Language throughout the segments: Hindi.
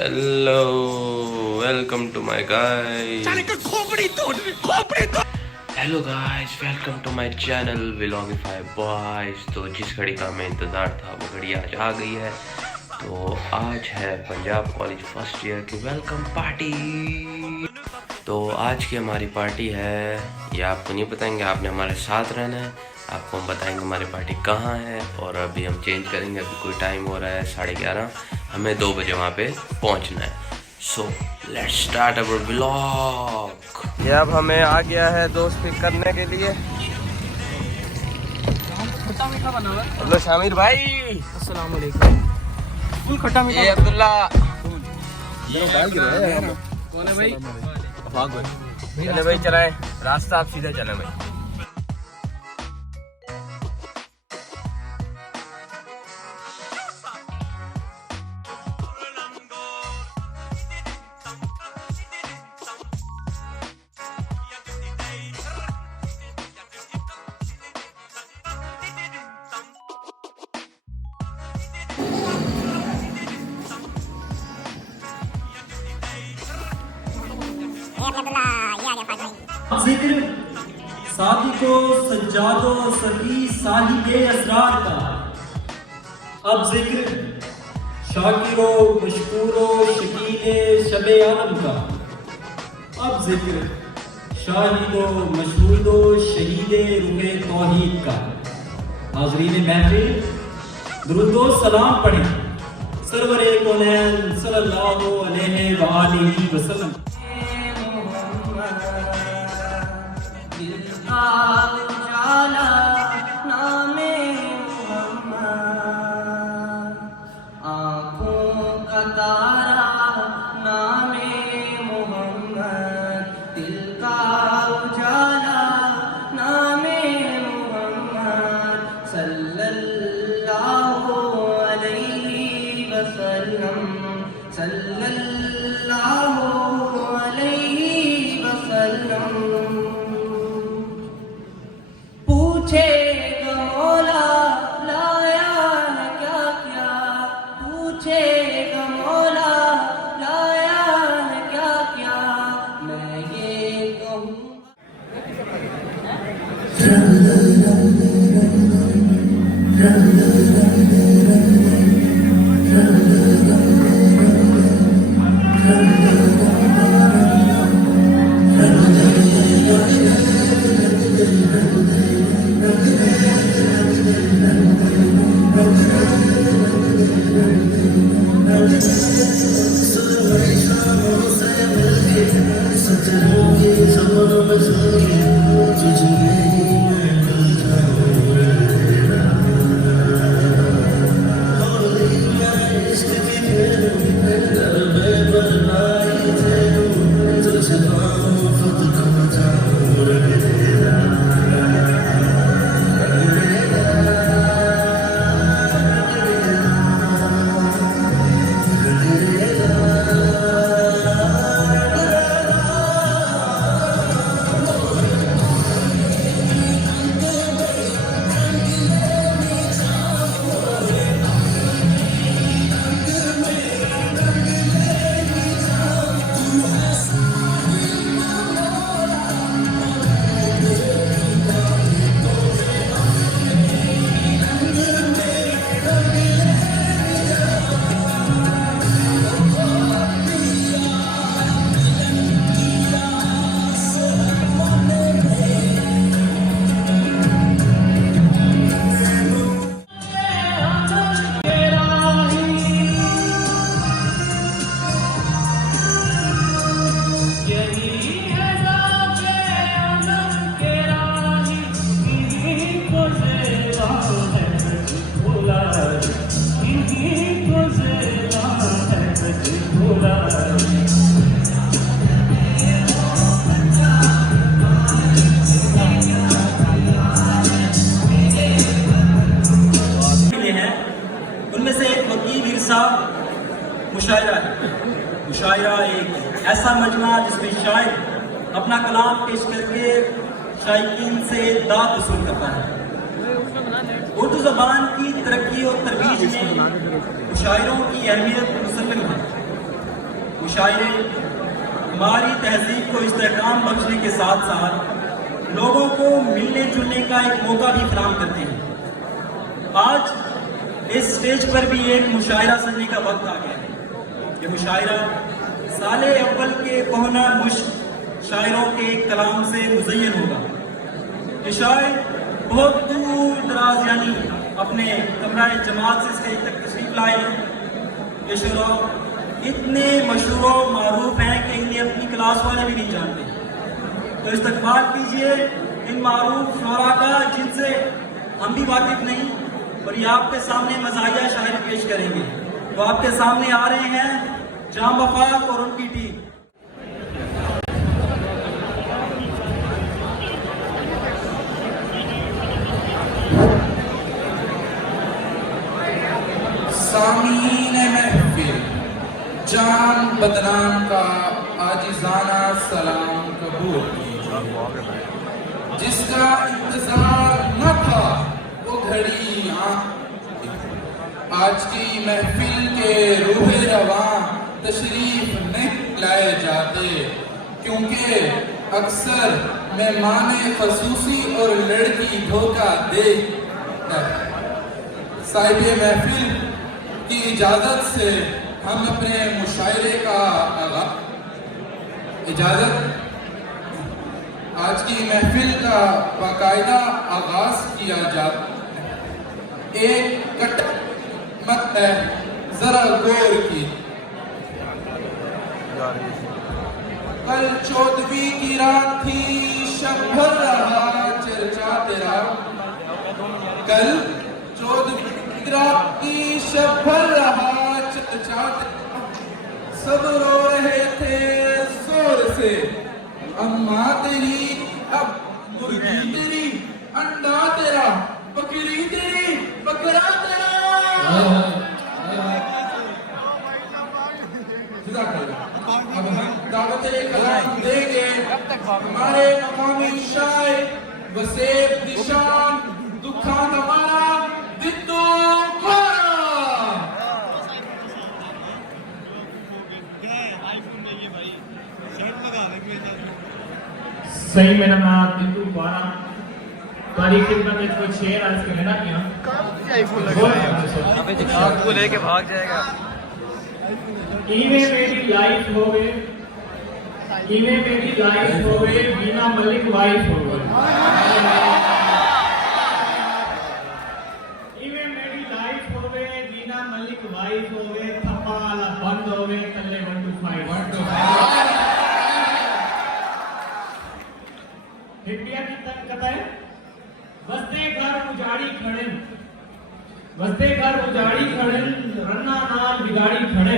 Hello, welcome to my guys. Hello guys, welcome to my channel Vlogify boys. तो जिस घड़ी का हमें इंतज़ार था वो घड़ी आज आ गई है। तो आज है पंजाब कॉलेज फर्स्ट ईयर की वेलकम पार्टी। तो आज की हमारी पार्टी है, ये आपको नहीं बताएंगे, आपने हमारे साथ रहना है। आपको हम बताएंगे हमारी पार्टी कहाँ है। और अभी हम चेंज करेंगे, अभी कोई टाइम हो रहा है 11:30, हमें 2 बजे वहाँ पे पहुँचना है। So let's start our vlog. ये अब हमें आ गया है दोस्त पिक करने के लिए। खट्टा मीठा बना हुआ है। हेलो शामिर भाई। अस्सलाम वालेकुम। फुल खट्टा मीठा। ये अब्दुल्ला। कौन है भाई? चले भाई, चलाएं रास्ता, आप सीधे चलें भाई। जिक्र सादी को सज्जादो सकी साहिबे असरार का। अब जिक्र शाकिरो मशकूरो शकीले शबे आलम का। अब जिक्र शाहिदो मशहूदो शहीदे रुहे तौहीद का। हाज़रीन महफिल, दुरूदो सलाम पढ़ें सरवरे कौनैन सल्लल्लाहु अलैहि वसल्लम। उनमें से एक वकील विरसा मुशायरा है। मुशायरा एक ऐसा मजमा जिसमें शायर अपना कलाम पेश करके शायकीन से दाद वसूल करता है। उर्दू ज़बान की तरक्की और तरबीज में मुशायरों की अहमियत मुसलम है। मुशायरे हमारी तहजीब को इस्तेहकाम बख्शने के साथ साथ लोगों को मिलने जुलने का एक मौका भी फराहम करते हैं। आज इस स्टेज पर भी एक मुशायरा सुनने का वक्त आ गया है। ये मुशायरा साले अव्वल के कोहना मुश्क शायरों के कलाम से मुज़य्यन होगा। ये शायर बहुत दूर दराज यानी अपने कमराए जमात से स्टेज तक तशरीफ लाए हैं। ये शुरा इतने मशहूर मारूफ हैं कि इन्हें अपनी क्लास वाले भी नहीं जानते। तो इस्तकबाल कीजिए इन मारूफ शुरा का जिनसे हम भी वाकिफ नहीं, और ये आपके सामने मज़ाहिया शायरी पेश करेंगे। तो आपके सामने आ रहे हैं जाम वफाक और उनकी टीम। सामीन महफिल जान बदनाम का आजिज़ाना सलाम कबूल कीजिए। जिसका इंतजार न था वो घड़ी आज की महफिल के रूहे रवां तशरीफ नहीं लाए जाते, क्योंकि अक्सर मेहमान खसूसी और लड़की धोखा दे। साहिब महफिल की इजाजत से हम अपने मुशायरे का आज की महफिल का बाकायदा आगाज किया जाता। एक कट मत है जरा गौर की। कल 14वीं की रात थी, शब भर रहा चर्चा तेरा। कल 14वीं की रात की, शब भर रहा चर्चा तेरा। सब रो रहे थे जोर से, अम्मा तेरी, अब मुर्गी तेरी, अंडा तेरा, बकरी तेरी, बकरा तेरा। अब हम दावत कलाम देंगे हमारे मकामी शायर वसेब निशान दुखा हमारा दित्तो सही मेरा नाम दित्तू बारा तारीख खिदमत में कुछ शेर आज के लेना किया आपको लेके भाग जाएगा। इवे मेरी लाइफ हो गए, इवे मेरी लाइफ हो गए, बीना मलिक वाइफ हो गए। इवे मेरी लाइफ हो गए, बीना मलिक वाइफ हो गए, थप्पा वाला बंद हो गए, तल्ले 1 to 5 हिटिया की तन कथा है। बसते घर उजाड़ी खड़े, बसते घर उजाड़ी खड़े, रन्ना नाल बिगाड़ी खड़े।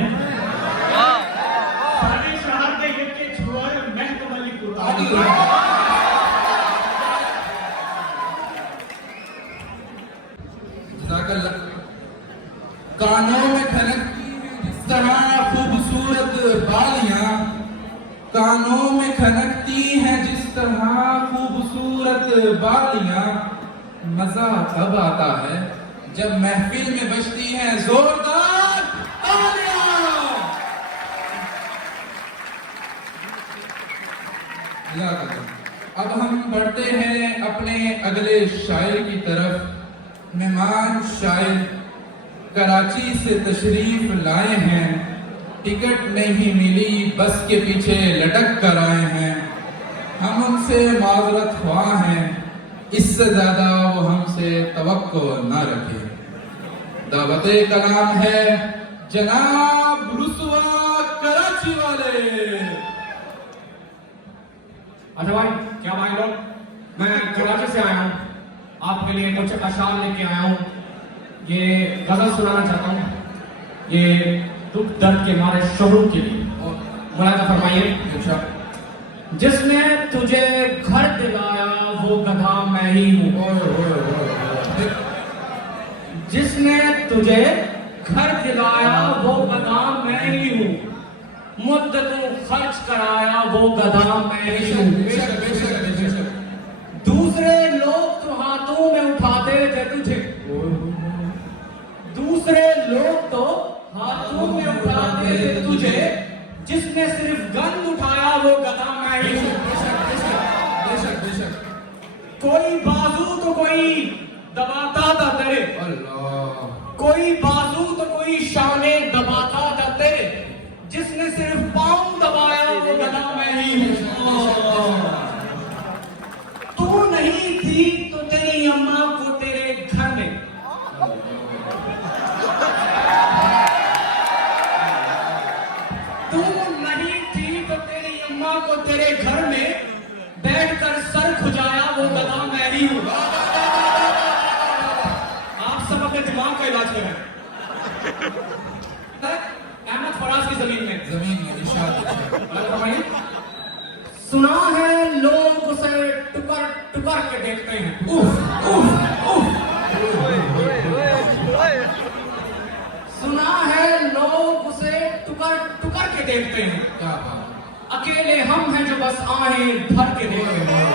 सारे शहर के यके छुआए महक मलिक उतारी। कानों में खनकती हैं जिस तरह खूबसूरत बालियां, कानों में खनकती हैं जिस तरह खूबसूरत बालियां। मजा तब आता है जब महफिल में बजती हैं जोरदार तालियां। अब हम बढ़ते हैं अपने अगले शायर की तरफ। मेहमान शायर कराची से तशरीफ लाए हैं, टिकट नहीं मिली बस के पीछे लटक कर आए हैं। हम उनसे माजरत ख्वाह हैं, इससे ज्यादा वो हमसे तवक्को न रखे। दावत कलाम है जनाब रुसवा कराची वाले। अच्छा भाई, क्या भाई लोग, मैं कराची से आया हूँ, आपके लिए कुछ अशार लेके आया हूँ। ये गजल सुनाना चाहता हूँ, ये दुख दर्द के मारे शोहरों के लिए। मुलाज़ा फरमाइए। अच्छा। जिसने तुझे घर दिलाया वो गधा मैं ही हूँ। जिसने तुझे घर दिलाया वो गधा मैं ही हूँ। मुद्दतों खर्च कराया वो गधा मैं ही हूँ। दूसरे लोग तो हाथों में उठाते थे तुझे, दूसरे लोग तो हाथों में उठाते थे तुझे, जिसने सिर्फ गन उठाया वो गधा मैं ही हूँ। बेशक बेशक बेशक बेशक। कोई बाजू तो कोई दबाता था तेरे, अल्लाह। कोई बाजू तो कोई शाने दबाता था तेरे, जिसने सिर्फ पाँव दबाया वो गधा मैं ही हूँ। तू नहीं थी तो तेरी अम्मा को तेरे घर में, तू नहीं थी तो तेरी अम्मा को तेरे घर में बैठकर सर खुजाया वो गधा मैं ही हूँ। आप सब अपने दिमाग का इलाज करें। अहमद फराज की जमीन में इरशाद। सुना है लोग उसे टुकर टुकर के देखते हैं। सुना है लोग उसे टुकर टुकर के देखते हैं। क्या बात। अकेले हम हैं जो बस आहें भर के देखते हैं।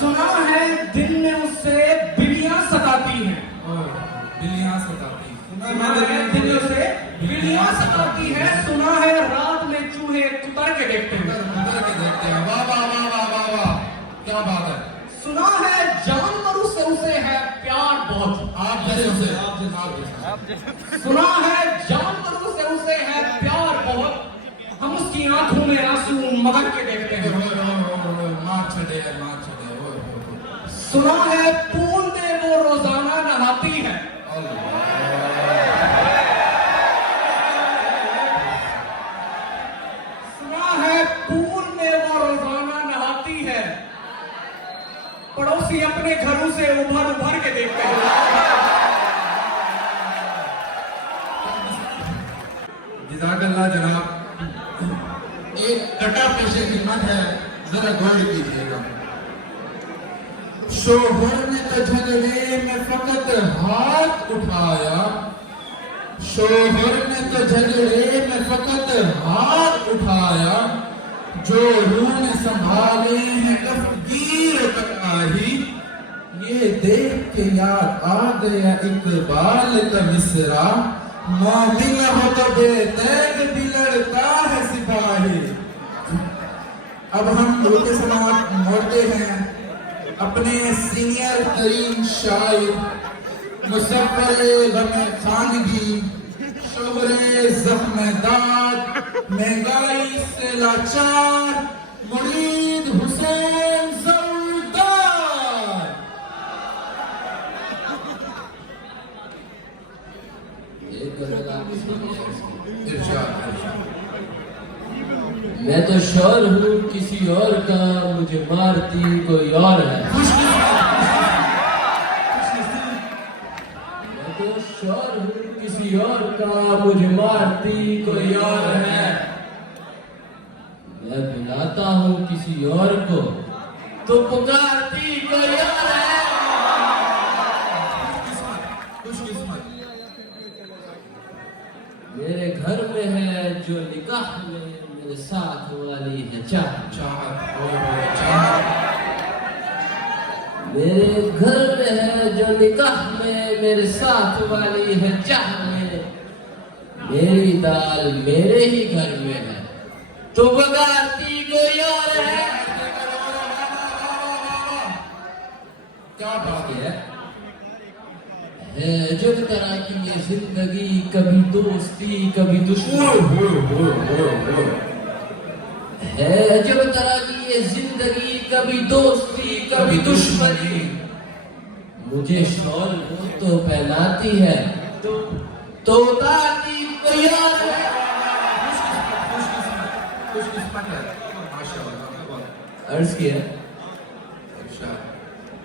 सुना है दिन में उससे बिल्लियां सताती हैं। बिल्लियां सताती। सुना है दिन में उसे बिल्लियां सताती है। सुना है रात में चूहे कुतर के देखते हैं। उधर के देखते हैं। वाह वाह वाह वाह वाह वाह, क्या बात है। सुना है जानवरों से उसे है प्यार बहुत। आप जैसे उसे आप जैसे। सुना है जानवरों से उसे है प्यार बहुत। हम उसकी आंखों में आंसू मगन के देखते हैं। मार छड़े मार छड़े। सुना है पूल में वो रोजाना नहाती है। सुना है पूल में वो रोजाना नहाती है। पड़ोसी अपने घरों से उभर उभर के देखते हैं। जज़ाकल्लाह जनाब। एक कटा पेशे खिदमत है, जरा गौर कीजिएगा। शोहर ने तो झगड़े में फकत हाथ उठाया, शोहर ने तो झगड़े में फकत हाथ उठाया, जो रून संभाले हैं कफगीर तकाही। ये देख के याद आ गया इकबाल का मिसरा, मोमिन हो तो बेतैग भी लड़ता है सिपाही। अब हम उल्टे समात मोड़ते हैं अपने सीनियर तरीन शायर मुसफ़्फ़र गमे खानगी, शोहरे ज़ख्मदाद, महंगाई से लाचार मुरीद हुसैन ज़रदार। मैं तो शोर हूँ किसी और का, मुझे मारती कोई और है। मैं तो शोर हूँ किसी और का, मुझे मारती कोई और है। मैं बुलाता हूँ किसी और को तो पुकारती कोई और है। मेरे घर में है जो निकाह में मेरे साथ वाली है चाहत। मेरे घर में है जो निकाह में मेरे साथ वाली है चाह में। मेरी दाल मेरे ही घर में है तो बगाती कोई और है। क्या बात है। जब तरह की ये जिंदगी, कभी दोस्ती कभी दुश्मनी है। जब तरह की ये जिंदगी, कभी दोस्ती कभी दुश्मनी। मुझे शॉल वो तो पहनाती है तो उतारती कोई और है। अर्ज किया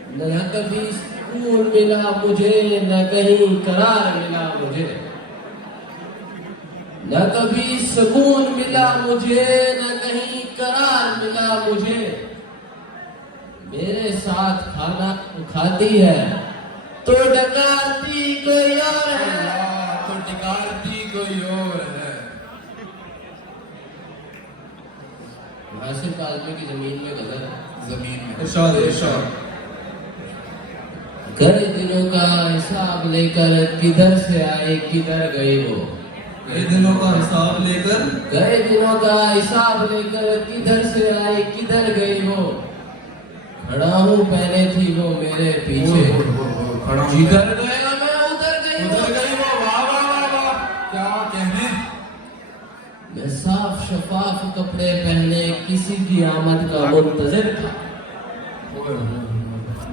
न कभी सुकून मिला मुझे, न कहीं करार मिला मुझे। न कभी सुकून मिला मुझे, न कहीं करार मिला मुझे। मेरे साथ खाना खाती है तो डकारती कोई और है। तो डकारती कोई और है। वासिफ कालमे की जमीन में गजल है। जमीन में इरशाद इरशाद। कई दिनों का हिसाब लेकर किधर से आए किधर गए वो। कई दिनों का हिसाब लेकर कई दिनों का हिसाब लेकर किधर से आई किधर गई वो, खड़ा हूँ पहले थी वो मेरे पीछे, जिधर गया मैं उधर गई वो। वाह वाह वाह वाह, क्या कहने। मैं साफ शफाफ कपड़े पहने किसी की आमद का मुंतजिर था।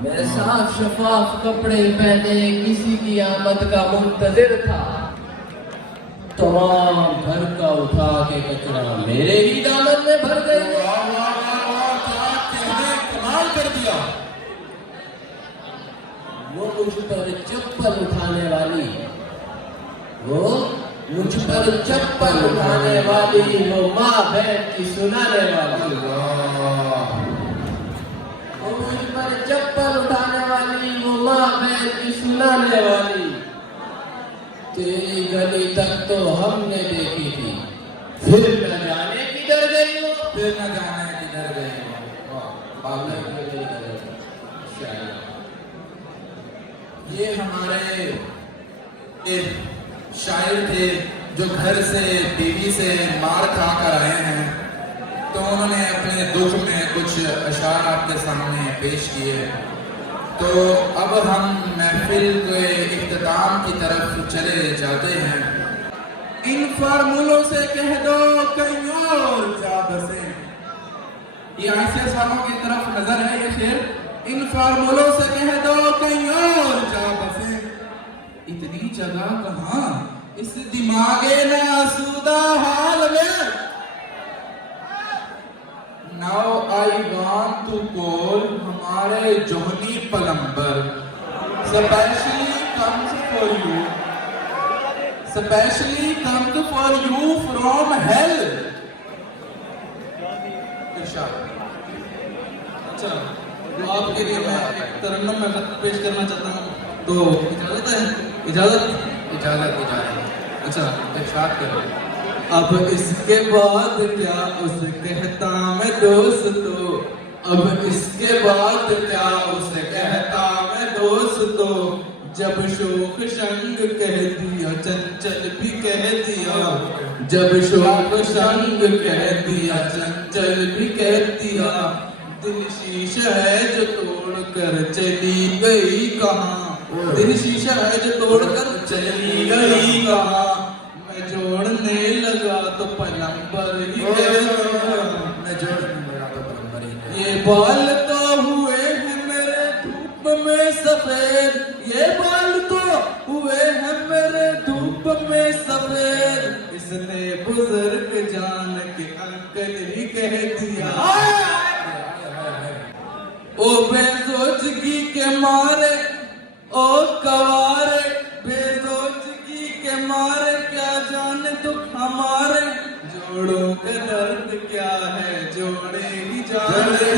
मैं साफ शफाफ कपड़े पहने किसी की आमद का मुंतजिर था। तमाम घर का उठा के कचरा मेरे ही दामन में भर गए। वाह वाह वाह वाह, क्या कहने, कमाल कर दिया। वो मुझ पर चप्पल उठाने वाली, वो मुझ पर चप्पल उठाने वाली, वो माँ बहन की सुनाने वाली, वो मुझ पर चप्पल उठाने वाली, वो माँ बहन की सुनाने वाली। तेरी गली तक तो हमने देखी थी, फिर न जाने किधर गई वो, फिर न जाने किधर गए वो। पागल क्यों नहीं करे शायद। ये हमारे एक शायर थे जो घर से बीवी से मार खा कर आए हैं, तो उन्होंने अपने दुख में कुछ अशार आपके सामने पेश किए। तो अब हम महफिल के इख्तिताम की तरफ चले जाते हैं। इन फार्मूलों से कह दो कहीं और जा बसे, ये आईसीएस वालों की तरफ नजर है ये शेर। इन फार्मूलों से कह दो कहीं और जा बसे, इतनी जगह कहाँ इस दिमागे नासुदा हाल में। Now I want to call हमारे जोहनी plumber, specially comes for you, specially comes for you from hell। इरशाद। अच्छा, तो आपके लिए मैं एक तरन्नुम में खत पेश करना चाहता हूँ, तो इजाजत है? इजाजत इजाजत इजाजत। अच्छा, इरशाद करो। अब इसके बाद क्या उसे कहता मैं दोस्तों, अब इसके बाद क्या उसे कहता मैं दोस्तों, जब शोक शंग कह दिया चंचल भी कह दिया, जब शोक शंग कह दिया चंचल भी कह दिया, दिल शीशा है जो तोड़ कर चली गई कहाँ, दिल शीशा है जो तोड़ कर चली गई कहाँ, मैं जोड़ने लगा तो पलंबर ही मैं जोड़ने लगा तो पलंबर ही। ये बाल तो हुए हैं मेरे धूप में सफेद, ये बाल तो हुए हैं मेरे धूप में सफेद, इसने बुजुर्ग जान के अंकल ही कह दिया। ओ बेसोचगी के मारे, ओ कवारे, बेसोचगी के मारे क्या जाने दुख हमारे, जोड़ों का दर्द क्या है जोड़े ही जाने।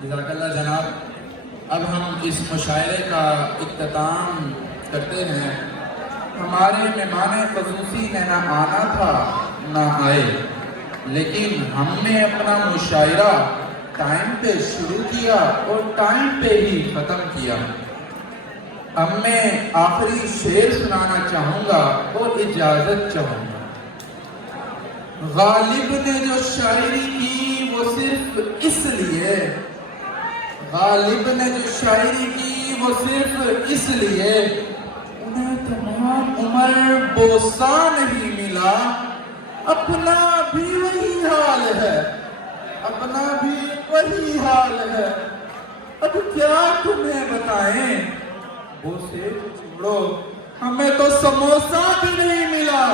जज़ाकल्लाह जनाब। अब हम इस मुशायरे का इख्तिताम करते हैं। हमारे मेहमान ख़ुसूसी ने ना आना था ना आए, लेकिन हमने अपना मुशायरा टाइम पे शुरू किया और टाइम पे ही ख़त्म किया। अब मैं आखिरी शेर सुनाना चाहूँगा और इजाज़त चाहूँगा। गालिब ने जो शायरी की वो सिर्फ इसलिए, गालिब ने जो शायरी की वो सिर्फ इसलिए, उन्हें तमाम उम्र बोसा नहीं मिला, अपना भी वही हाल है, अपना भी वही हाल है। अब क्या तुम्हें बताएं, बोसे छोड़ो हमें तो समोसा भी नहीं मिला।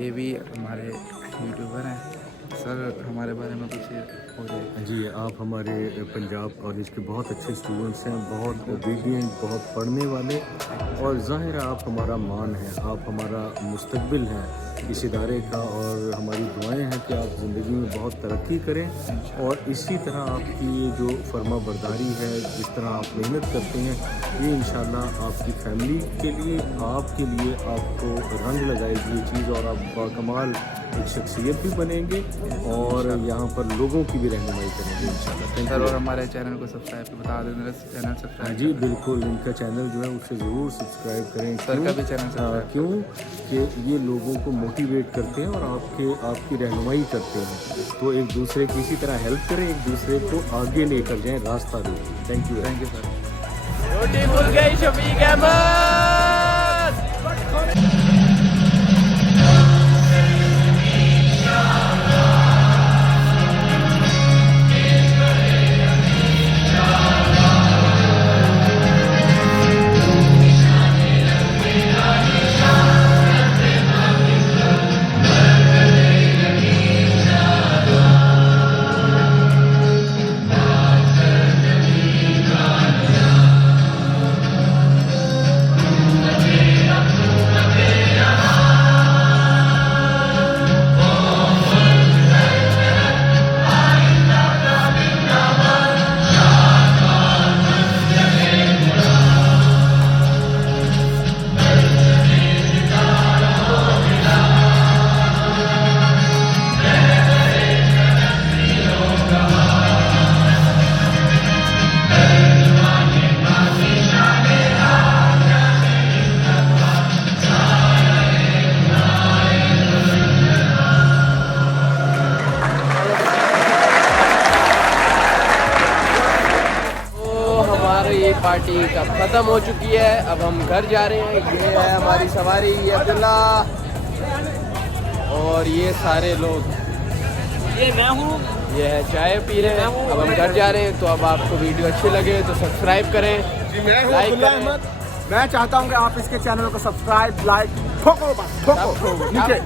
ये भी हमारे यूट्यूबर हैं। सर हमारे बारे में कुछ हो जाए? जी, आप हमारे पंजाब कॉलेज के बहुत अच्छे स्टूडेंट्स हैं, बहुत ओबीडिएंट, बहुत पढ़ने वाले, और ज़ाहिर है आप हमारा मान है, आप हमारा मुस्तकबिल हैं इस इदारे का, और हमारी दुआएं हैं कि आप ज़िंदगी में बहुत तरक्की करें, और इसी तरह आपकी ये जो फर्मा बरदारी है, जिस तरह आप मेहनत करते हैं, ये इंशाल्लाह आपकी फैमिली के लिए, आपके लिए आपको रंग लगाएगी ये चीज़, और आप बाकमाल एक शख्सियत भी बनेंगे और यहाँ पर लोगों की भी रहनुमाई करेंगे इंशाल्लाह। Thank sir you. और हमारे चैनल को सब्सक्राइब बता दें, मेरा चैनल सब्सक्राइब। जी बिल्कुल, इनका चैनल जो है उसे ज़रूर सब्सक्राइब करें। सर का भी चैनल सब्सक्राइब। क्यों कि ये लोगों को मोटिवेट करते हैं और आपकी रहनुमाई करते हैं, तो एक दूसरे की इसी तरह हेल्प करें, एक दूसरे को आगे लेकर जाएं, रास्ता दें। Thank you. Thank you sir. Beautiful गई शफीक अहमद। पार्टी कब ख़त्म हो चुकी है, अब हम घर जा रहे हैं। ये है हमारी सवारी, ये अब्दुल्ला और ये सारे लोग, ये मैं हूँ, ये है चाय पी रहे हैं। अब हम घर जा रहे हैं, तो अब आपको वीडियो अच्छी लगे तो सब्सक्राइब करें, लाइक करें। मैं चाहता हूँ कि आप इसके चैनल को सब्सक्राइब, लाइक, ठोको बस, ठोको नीचे।